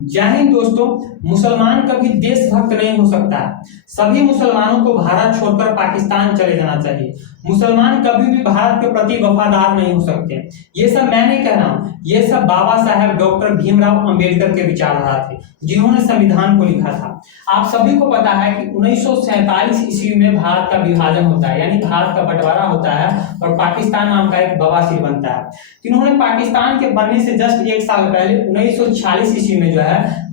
जय हिंद दोस्तों। मुसलमान कभी देशभक्त नहीं हो सकता। सभी मुसलमानों को भारत छोड़कर पाकिस्तान चले जाना चाहिए। मुसलमान कभी भी भारत के प्रति वफादार नहीं हो सकते। ये सब मैं नहीं कह रहा हूँ, ये सब बाबा साहेब डॉक्टर भीमराव अंबेडकर के विचारधारा थे, जिन्होंने संविधान को लिखा था। आप सभी को पता है कि 1947 ईस्वी में भारत का विभाजन होता है, यानी भारत का बंटवारा होता है और पाकिस्तान नाम का एक बवासीर बनता है। इन्होंने पाकिस्तान के बनने से जस्ट एक साल पहले 1946 ईस्वी में जो है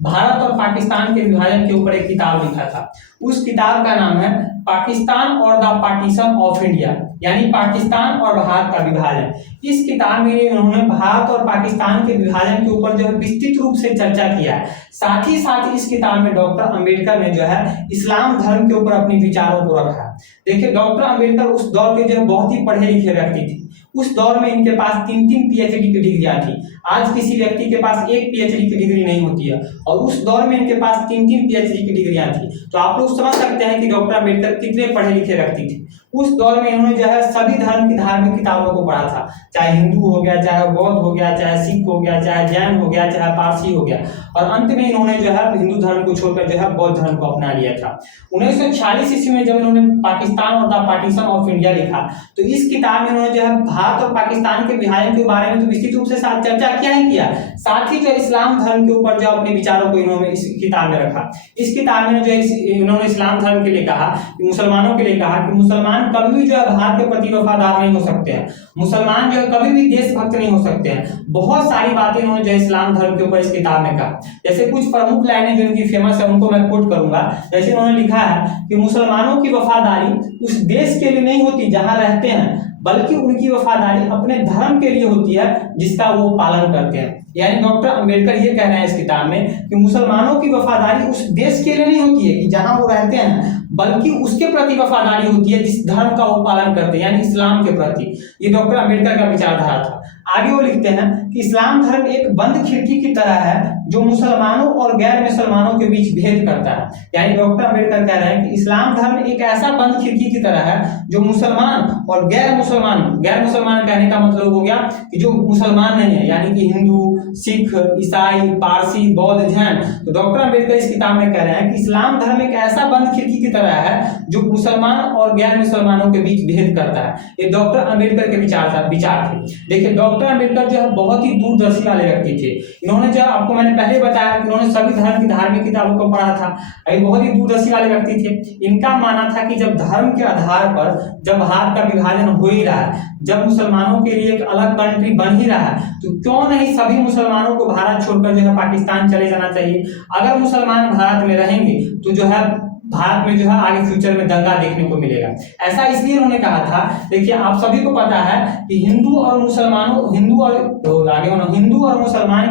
भारत और पाकिस्तान के विभाजन के ऊपर एक किताब लिखा था। उस किताब का नाम है पाकिस्तान और द पार्टीशन ऑफ इंडिया, यानी पाकिस्तान और भारत का विभाजन। इस किताब में उन्होंने भारत और पाकिस्तान के विभाजन के ऊपर जो है विस्तृत रूप से चर्चा किया है। साथ ही साथ इस किताब में डॉक्टर अंबेडकर ने जो है इस्लाम धर्म के ऊपर अपने विचारों को रखा है। देखिए, डॉक्टर अंबेडकर उस दौर के जो है बहुत ही पढ़े लिखे व्यक्ति थे। उस दौर में इनके पास 3-3 पीएचडी की डिग्रियां थी। आज किसी व्यक्ति के पास एक पीएचडी की डिग्री नहीं होती है, और उस दौर में इनके पास 3-3 पीएचडी की डिग्रियां थी। तो आप लोग समझ सकते हैं कि डॉक्टर अंबेडकर कितने पढ़े लिखे व्यक्ति थे। उस दौर में इन्होंने जो है सभी धर्म की धार्मिक किताबों को पढ़ा था, चाहे हिंदू हो गया, चाहे बौद्ध हो गया, चाहे सिख हो गया, चाहे जैन हो गया, चाहे पारसी हो गया, और अंत में इन्होंने जो है हिंदू धर्म को छोड़कर जो है बौद्ध धर्म को अपना लिया था। 1946 ईस्वी में जब इन्होंने पाकिस्तान और द पार्टीशन ऑफ इंडिया लिखा, तो इस किताब में इन्होंने जो है भारत और पाकिस्तान के विभाजन के बारे में तो विस्तृत रूप से चर्चा किया ही किया, साथ ही जो इस्लाम धर्म के ऊपर जो अपने विचारों को इन्होंने इस किताब में रखा। इस किताब में जो इन्होंने इस्लाम धर्म के लिए कहा, मुसलमानों के लिए कहा कि मुसलमान कभी भी जो है भारत के प्रति वफादार नहीं हो सकते हैं, मुसलमान जो है कभी भी देशभक्त नहीं हो सकते हैं। बहुत सारी बातें इन्होंने जो इस्लाम धर्म के ऊपर इस किताब में कहा। जैसे कुछ प्रमुख लाइनें जो इनकी फेमस है उनको मैं कोट करूंगा। जैसे उन्होंने लिखा है कि मुसलमानों की वफादारी उस देश के लिए नहीं होती जहां रहते हैं, बल्कि उनकी वफादारी अपने धर्म के लिए होती है जिसका वो पालन करते हैं। यानी डॉक्टर अंबेडकर ये कह रहे हैं इस किताब में कि मुसलमानों की वफादारी उस देश के लिए नहीं होती है कि जहां वो रहते हैं, बल्कि उसके प्रति वफादारी होती है जिस धर्म का वो पालन करते हैं, यानी इस्लाम के प्रति। ये डॉक्टर अंबेडकर का विचारधारा था। आगे वो लिखते हैं कि इस्लाम धर्म एक बंद खिड़की की तरह है जो मुसलमानों और गैर मुसलमानों के बीच भेद करता है। यानी डॉक्टर अंबेडकर कह रहे हैं कि इस्लाम धर्म एक ऐसा बंद खिड़की की तरह है जो मुसलमान और गैर मुसलमान कहने का मतलब हो गया कि जो मुसलमान नहीं है, यानी कि हिंदू, सिख, ईसाई, पारसी, बौद्ध, जैन। तो डॉक्टर अंबेडकर इस किताब में कह रहे हैं कि इस्लाम धर्म एक ऐसा बंद खिड़की की तरह है जो मुसलमान और गैर मुसलमानों के बीच भेद करता है। ये डॉक्टर अंबेडकर के विचार थे। देखिए, डॉक्टर अंबेडकर जो है बहुत ही दूरदर्शी वाले व्यक्ति थे। इन्होंने जो आपको मैंने पहले बताया कि इन्होंने सभी धर्म की धार्मिक किताबों को पढ़ा था। ये बहुत ही दूरदर्शी वाले व्यक्ति थे। इनका मानना था कि जब धर्म के आधार पर जब भारत का विभाजन हो ही रहा है, जब मुसलमानों के लिए एक अलग कंट्री बन ही रहा है, तो क्यों नहीं सभी मुसलमानों को भारत छोड़कर जो है पाकिस्तान चले जाना चाहिए। अगर मुसलमान भारत में रहेंगे तो जो है भारत में जो है आगे फ्यूचर में दंगा देखने को मिलेगा। ऐसा इसलिए उन्होंने कहा था। देखिए, आप सभी को पता है कि हिंदू और मुसलमान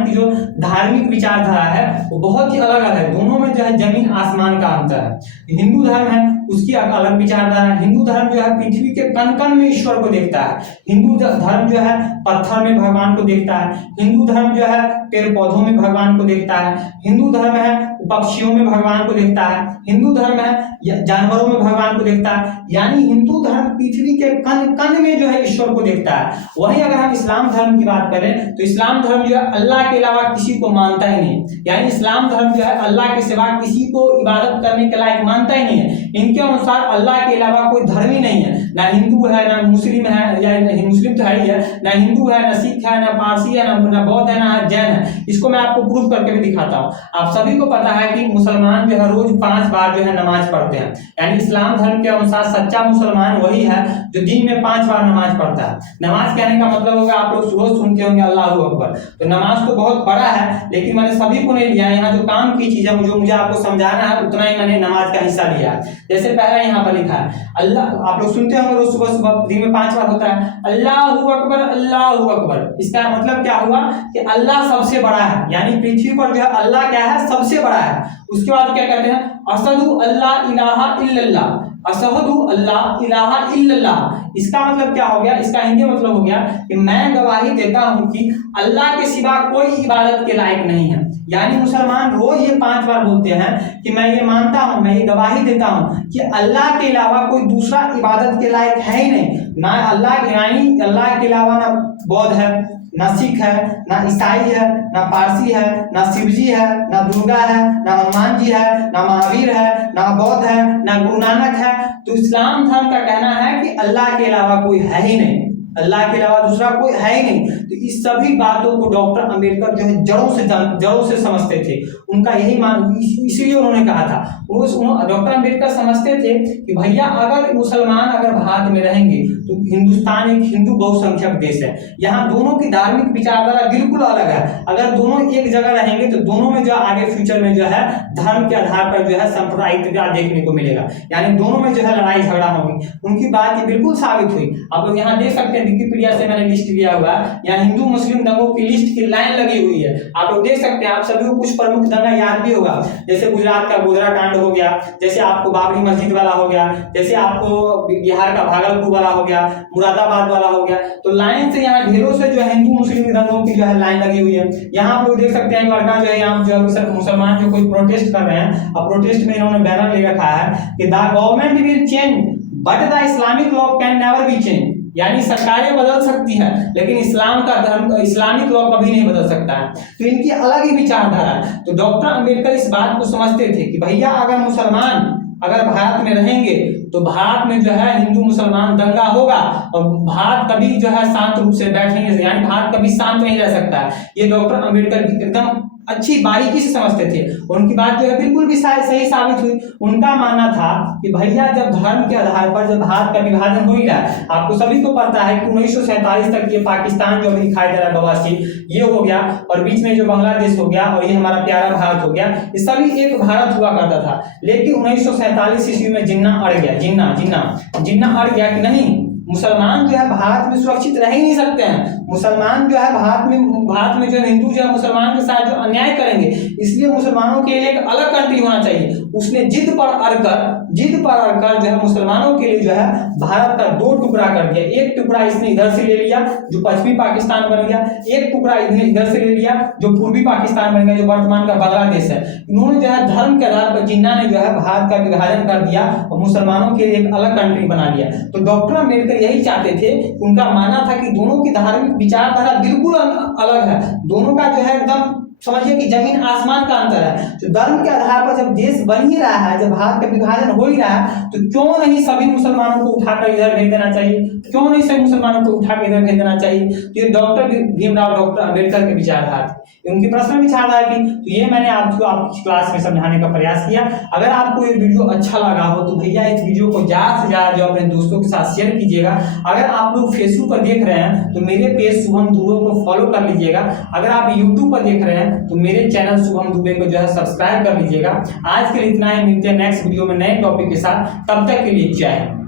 की जो धार्मिक विचारधारा है वो बहुत ही अलग अलग है। दोनों में जो है जमीन आसमान का अंतर है। हिंदू धर्म है उसकी अलग विचारधारा है। हिंदू धर्म जो है पृथ्वी के कण कण में ईश्वर को देखता है। हिंदू धर्म जो है पत्थर में भगवान को देखता है। हिंदू धर्म जो है पेड़ पौधों में भगवान को देखता है। हिंदू धर्म है पक्षियों में भगवान को देखता है। हिंदू धर्म है जानवरों में भगवान को देखता है। यानी हिंदू धर्म पृथ्वी के कण कण में जो है ईश्वर को देखता है। वहीं अगर हम इस्लाम धर्म की बात करें तो इस्लाम धर्म जो है अल्लाह के अलावा किसी को मानता ही नहीं। यानी इस्लाम धर्म जो है अल्लाह के सिवा किसी को इबादत करने के लायक मानता ही नहीं है। इनके अनुसार अल्लाह के अलावा कोई धर्म ही नहीं है। ना हिंदू है, ना मुस्लिम है, या मुस्लिम तो है ही है, ना हिंदू है, ना सिख है, ना पारसी है, ना बौद्ध है, ना जैन है। इसको मैं आपको प्रूफ करके भी दिखाता हूँ। आप सभी को पता है कि मुसलमान जो है रोज 5 बार जो है नमाज पढ़ते हैं। यानी इस्लाम धर्म के अनुसार सच्चा मुसलमान वही है जो दिन में 5 बार नमाज पढ़ता है। नमाज कहने का मतलब होगा, आप लोग रोज सुनते होंगे अल्लाह अकबर। तो नमाज तो बहुत बड़ा है, लेकिन मैंने सभी को नहीं लिया। यहाँ जो काम की चीज है जो मुझे आपको समझाना है उतना ही मैंने नमाज का हिस्सा लिया है। जैसे पहला यहाँ पर लिखा है अल्लाह, आप लोग सुनते होंगे रोज सुबह सुबह दिन में 5 बार होता है अल्लाहू अकबर, अल्लाहू अकबर। इसका मतलब क्या हुआ कि अल्लाह सबसे बड़ा है। यानी पृथ्वी पर जो है अल्लाह क्या है, सबसे बड़ा है। उसके बाद क्या कहते हैं अशहदु अल्लाह इलाहा इल्लल्लाह, अशहदु अल्लाह इलाहा इल्लल्लाह। इसका मतलब क्या हो गया, इसका हिंदी मतलब हो गया कि मैं गवाही देता हूं कि अल्लाह के सिवा कोई इबादत के लायक नहीं है। यानी मुसलमान रोज ये 5 बार बोलते हैं कि मैं ये मानता हूं, मैं ये गवाही देता हूं कि अल्लाह के अलावा कोई दूसरा इबादत के लायक है ही नहीं। ना अल्लाह के अलावा ना बौद्ध है, ना सिख है, ना ईसाई है, ना पारसी है, ना शिवजी है, ना दुर्गा है, ना हनुमान जी है, ना महावीर है, ना बौद्ध है, ना गुरु नानक है। तो इस्लाम धर्म का कहना है कि अल्लाह के अलावा कोई है ही नहीं, अल्लाह के अलावा दूसरा कोई है ही नहीं। तो इस सभी बातों को डॉक्टर अंबेडकर जो है जड़ों से समझते थे। उनका यही मान, इसलिए उन्होंने कहा था, डॉक्टर अंबेडकर समझते थे कि भैया अगर मुसलमान अगर भारत में रहेंगे तो हिंदुस्तान एक हिंदू बहुसंख्यक देश है, यहाँ दोनों की धार्मिक विचारधारा बिल्कुल अलग है। अगर दोनों एक जगह रहेंगे तो दोनों में जो आगे फ्यूचर में जो है धर्म के आधार पर जो है सांप्रदायिकता देखने को मिलेगा, यानी दोनों में जो है लड़ाई झगड़ा होगी। उनकी बात ये बिल्कुल साबित हुई। आप लोग यहाँ देख सकते हैं, विकिपीडिया से मैंने लिस्ट लिया हुआ है, यहाँ हिंदू मुस्लिम दंगों की लिस्ट की लाइन लगी हुई है। आप लोग देख सकते हैं, आप सभी को कुछ प्रमुख दंगा याद भी होगा, जैसे गुजरात का गोधरा कांड हो गया, जैसे आपको बाबरी मस्जिद वाला हो गया, जैसे आपको बिहार का भागलपुर वाला हो गया, मुरादाबाद वाला हो गया। तो लाइन से यहाँ ढेरों से जो है हिंदू मुस्लिम दंगों की जो है लाइन लगी हुई है। यहाँ आप लोग देख सकते हैं लड़का जो है यहाँ जो मुसलमान जो कोई प्रोटेस्ट कर रहे हैं, और प्रोटेस्ट में इन्होंने बैनर ले रखा है कि the government will change but the Islamic law can never be change, यानी सरकारें बदल सकती है लेकिन इस्लाम का धर्म इस्लामिक लॉ कभी नहीं बदल सकता है। तो इनकी अलग ही विचारधारा है। तो डॉक्टर अंबेडकर इस बात को समझते थे कि भैया अगर मुसलमान अगर भारत में रहेंगे तो भारत में जो है हिंदू मुसलमान दंगा होगा और भारत कभी जो है शांत रूप से बैठेंगे, यानी भारत कभी शांत नहीं रह सकता है। ये डॉक्टर अंबेडकर एकदम अच्छी बारीकी से समझते थे। उनकी बात जो है बिल्कुल भी सही साबित हुई। उनका मानना था कि भैया जब धर्म के आधार पर जब भारत का विभाजन हो ही रहा है, आपको सभी को पता है कि 1947 तक ये पाकिस्तान जो अभी दिखाई दे रहा है बवासी, ये हो गया, और बीच में जो बांग्लादेश हो गया और ये हमारा प्यारा भारत हो गया, ये सभी एक भारत हुआ करता था। लेकिन 1947 ईस्वी में जिन्ना अड़ गया, जिन्ना अड़ गया कि नहीं, मुसलमान जो है भारत में सुरक्षित रह ही नहीं सकते हैं। मुसलमान जो है भारत में जो हिंदू जो है मुसलमान के साथ जो अन्याय करेंगे, इसलिए मुसलमानों के लिए एक अलग कंट्री होना चाहिए। उसने जिद पर अड़कर जो है मुसलमानों के लिए जो है भारत का 2 टुकड़ा कर दिया। एक टुकड़ा इसने इधर से ले लिया जो पश्चिमी पाकिस्तान बन गया, एक टुकड़ा इसने इधर से ले लिया जो पूर्वी पाकिस्तान बन गया, जो वर्तमान का बांग्लादेश है। इन्होंने जो है धर्म के आधार पर जिन्ना ने जो है भारत का विभाजन कर दिया और मुसलमानों के लिए एक अलग कंट्री बना लिया। तो डॉक्टर अम्बेडकर यही चाहते थे, उनका मानना था कि दोनों की धार्मिक विचारधारा बिल्कुल अलग है, दोनों का जो है एकदम समझिए कि जमीन आसमान का अंतर है। तो धर्म के आधार पर जब देश बन ही रहा है, जब भारत का विभाजन हो ही रहा है, तो क्यों नहीं सभी मुसलमानों को उठाकर इधर भेज देना चाहिए, क्यों नहीं सभी मुसलमानों को उठाकर इधर भेज देना चाहिए। तो ये डॉक्टर भीमराव डॉक्टर अम्बेडकर के विचारधारा थे, उनकी पर्सनल विचारधारा थी। तो ये मैंने आपको आपकी क्लास में समझाने का प्रयास किया। अगर आपको ये वीडियो अच्छा लगा हो तो भैया इस वीडियो को ज्यादा से ज्यादा जो अपने दोस्तों के साथ शेयर कीजिएगा। अगर आप लोग फेसबुक पर देख रहे हैं तो मेरे पेज शुभम दुबे को फॉलो कर लीजिएगा। अगर आप यूट्यूब पर देख रहे हैं तो मेरे चैनल शुभम दुबे को जो है सब्सक्राइब कर लीजिएगा। आज के लिए इतना ही, मिलते हैं नेक्स्ट वीडियो में नए टॉपिक के साथ। तब तक के लिए जय हिंद।